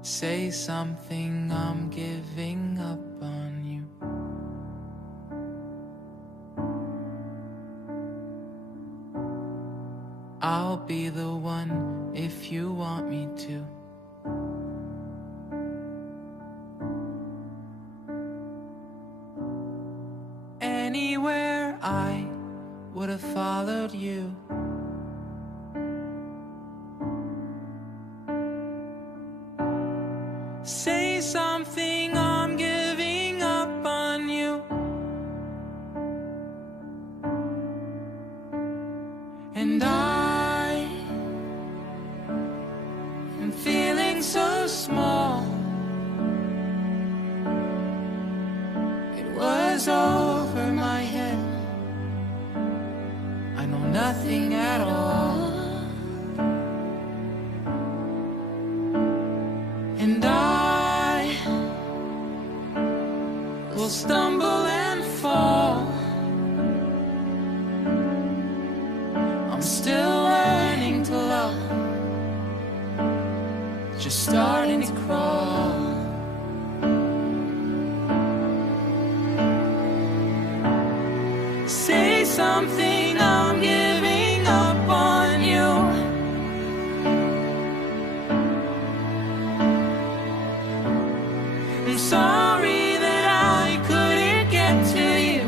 Say something, I'm giving up on you. I'll be the one if you want me to. Anywhere I would have followed you. Say something, I'm giving up on you. And I am feeling so small. It was over my head. I know nothing at all. And I will stumble and fall. I'm still learning to love, just starting to crawl. Say something, I'm giving up on you. I'm sorry that I couldn't get to you.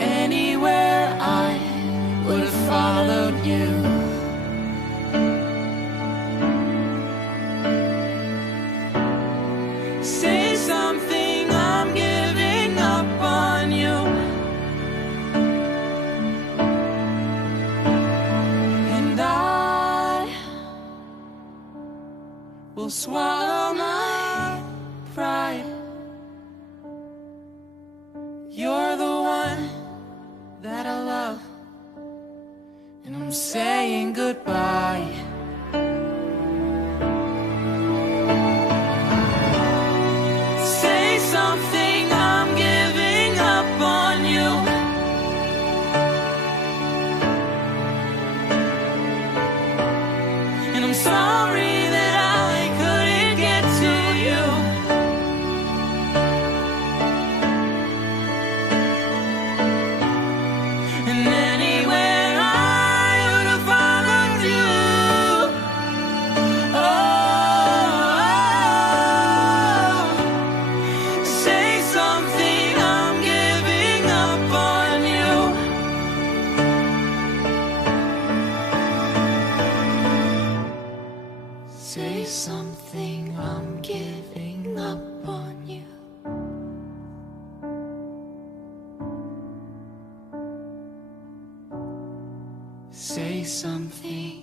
Anywhere I would have followed you. Say something, I'm giving up on you. And I will swallow my pride. You're the one that I love, and I'm saying goodbye. Say something, I'm giving up on you. And I'm sorry that I couldn't get to you. And anywhere I would have followed you. Oh, say something, I'm giving up on you. Say something, I'm giving up on you. Say something.